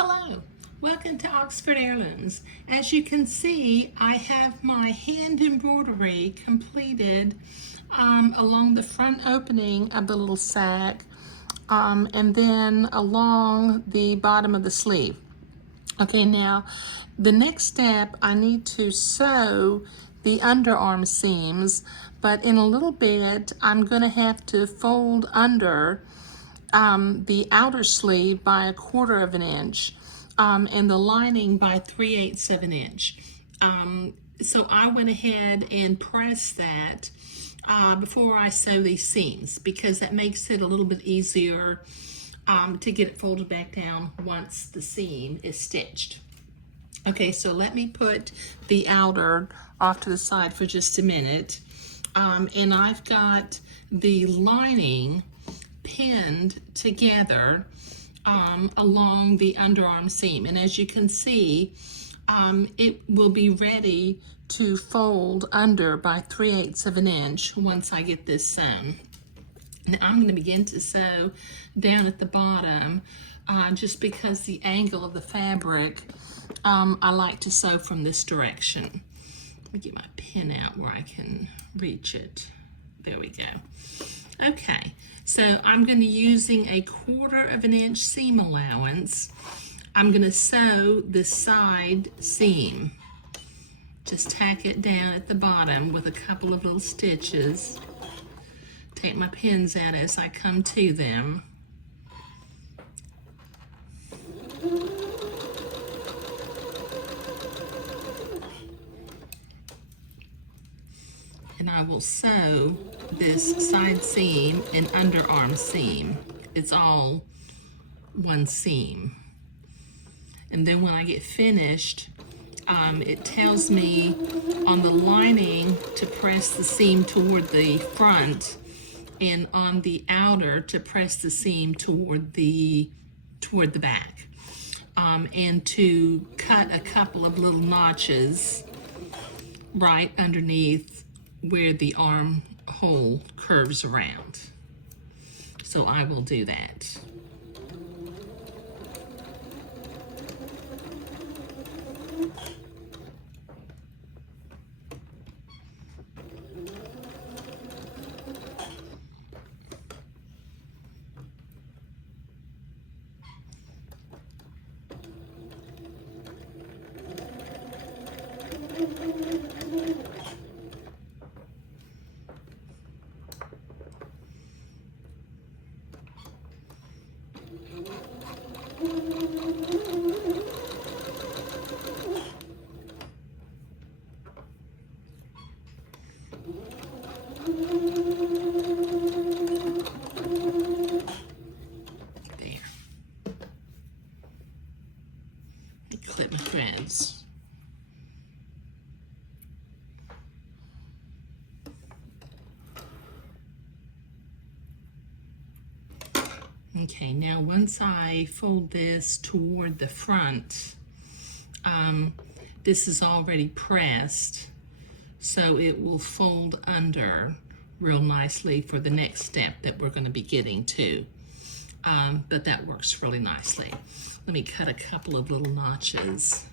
Hello, welcome to Oxford Heirlooms. As you can see, I have my hand embroidery completed along the front opening of the little sack and then along the bottom of the sleeve. Okay, now the next step, I need to sew the underarm seams, but in a little bit, I'm going to have to fold under the outer sleeve by 1/4 of an inch and the lining by 3/8 of an inch. So I went ahead and pressed that before I sew these seams because that makes it a little bit easier to get it folded back down once the seam is stitched. Okay, so let me put the outer off to the side for just a minute. And I've got the lining pinned together along the underarm seam. And as you can see, it will be ready to fold under by 3/8 of an inch once I get this sewn. Now I'm going to begin to sew down at the bottom just because the angle of the fabric, I like to sew from this direction. Let me get my pin out where I can reach it. There we go. Okay, so I'm going to be using a 1/4 of an inch seam allowance. I'm going to sew the side seam. Just tack it down at the bottom with a couple of little stitches. Take my pins out as I come to them. And I will sew this side seam and underarm seam. It's all one seam. And then when I get finished, it tells me on the lining to press the seam toward the front and on the outer to press the seam toward the back. And to cut a couple of little notches right underneath where the armhole curves around. So I will do that. Clip my threads. Okay, now once I fold this toward the front, this is already pressed, so it will fold under real nicely for the next step that we're going to be getting to. But that works really nicely. Let me cut a couple of little notches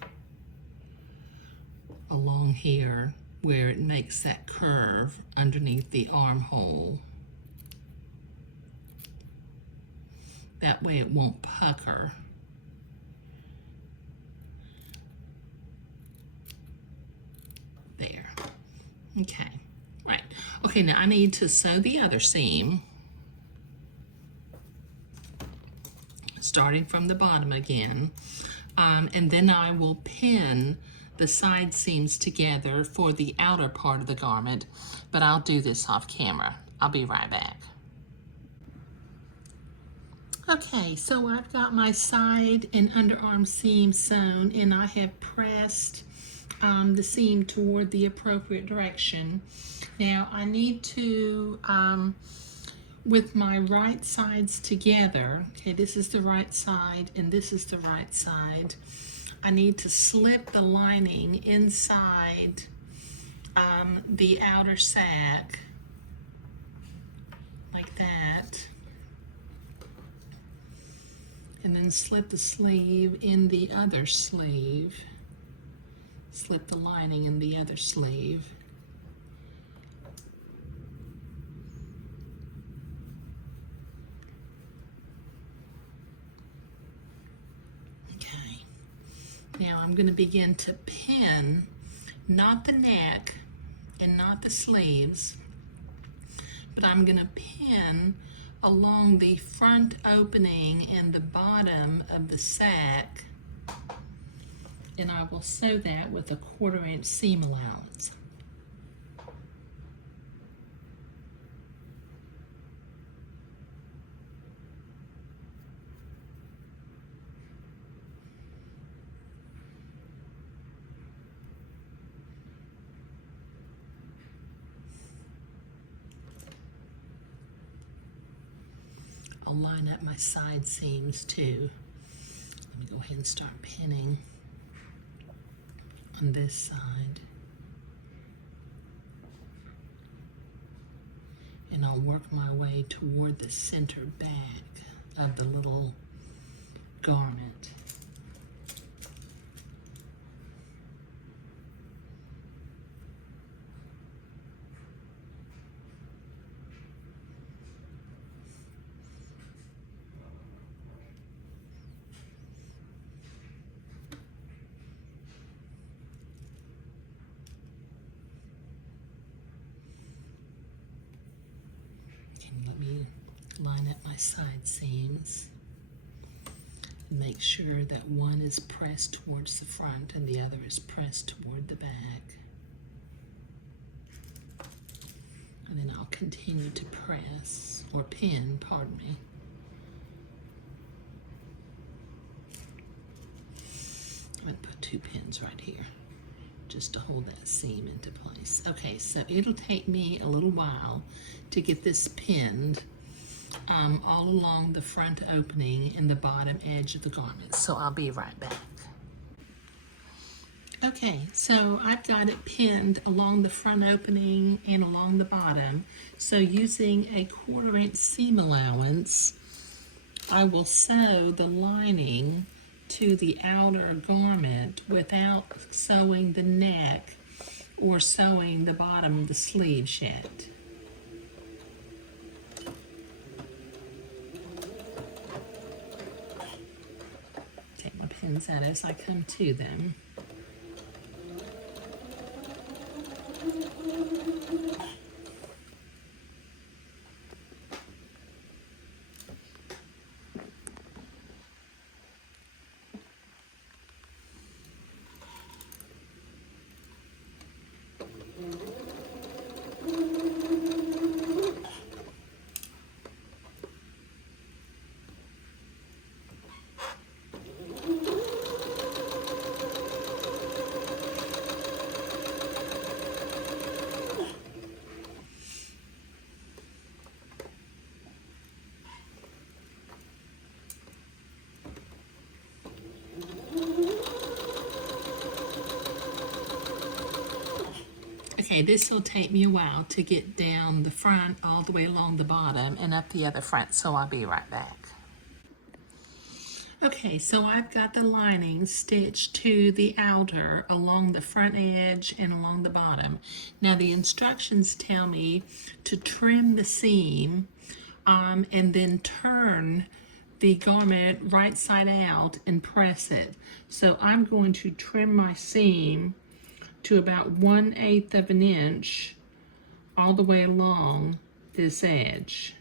along here where it makes that curve underneath the armhole. That way it won't pucker. There. Okay. Right. Okay, now I need to sew the other seam. Starting from the bottom again, and then I will pin the side seams together for the outer part of the garment, but I'll do this off camera. I'll be right back. Okay, so I've got my side and underarm seam sewn, and I have pressed the seam toward the appropriate direction. Now I need to with my right sides together, okay, this is the right side and this is the right side, I need to slip the lining inside the outer sack like that. And then slip the sleeve in the other sleeve. Slip the lining in the other sleeve. Okay. Now I'm going to begin to pin, not the neck and not the sleeves, but I'm going to pin along the front opening and the bottom of the sack, and I will sew that with a 1/4 inch seam allowance. I'll line up my side seams too. Let me go ahead and start pinning on this side. And I'll work my way toward the center back of the little garment. Let me line up my side seams. Make sure that one is pressed towards the front and the other is pressed toward the back. And then I'll continue to press, or pin, pardon me. I'm going to put 2 pins right here just to hold that seam into place. Okay, so it'll take me a little while to get this pinned all along the front opening and the bottom edge of the garment. So I'll be right back. Okay, so I've got it pinned along the front opening and along the bottom. So using a 1/4 inch seam allowance, I will sew the lining to the outer garment without sewing the neck or sewing the bottom of the sleeves yet. Take my pins out as I come to them. Okay, this will take me a while to get down the front all the way along the bottom and up the other front, so I'll be right back. Okay, so I've got the lining stitched to the outer along the front edge and along the bottom. Now the instructions tell me to trim the seam and then turn the garment right side out and press it. So I'm going to trim my seam to about 1/8 of an inch all the way along this edge.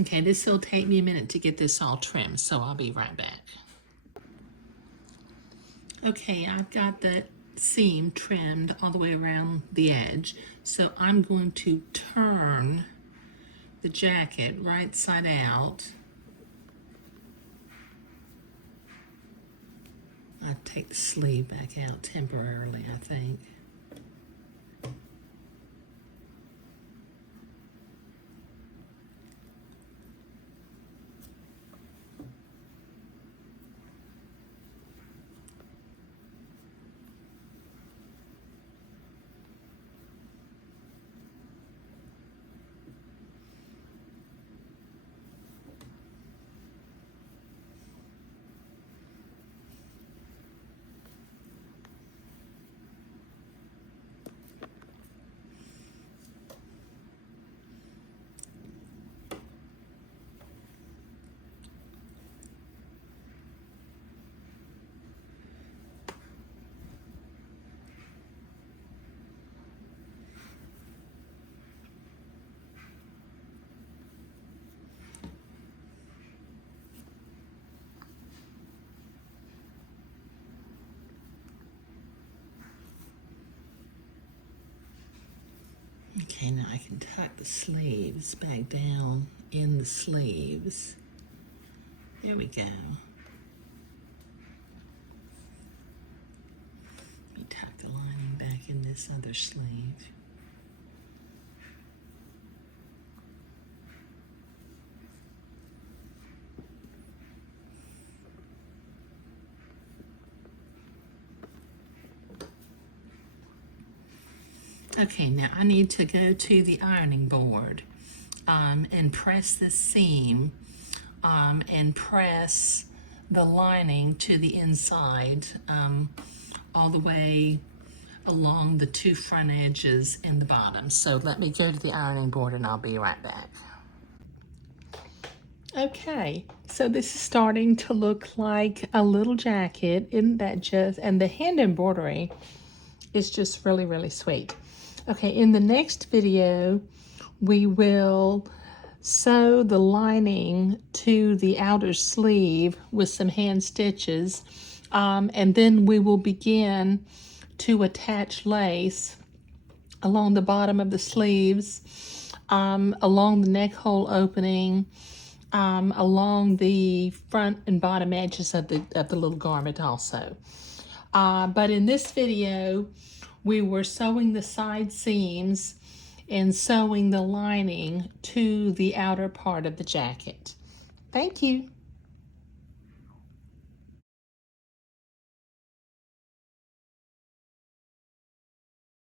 Okay, this will take me a minute to get this all trimmed, so I'll be right back. Okay, I've got the seam trimmed all the way around the edge, so I'm going to turn the jacket right side out. I'll take the sleeve back out temporarily, I think. Okay, now I can tuck the sleeves back down in the sleeves. There we go. Let me tuck the lining back in this other sleeve. Okay, now I need to go to the ironing board and press this seam and press the lining to the inside all the way along the two front edges and the bottom. So let me go to the ironing board and I'll be right back. Okay, so this is starting to look like a little jacket, isn't that just, and the hand embroidery is just really, really sweet. Okay, in the next video, we will sew the lining to the outer sleeve with some hand stitches, and then we will begin to attach lace along the bottom of the sleeves, along the neck hole opening, along the front and bottom edges of the little garment also. But in this video, we were sewing the side seams and sewing the lining to the outer part of the jacket. Thank you.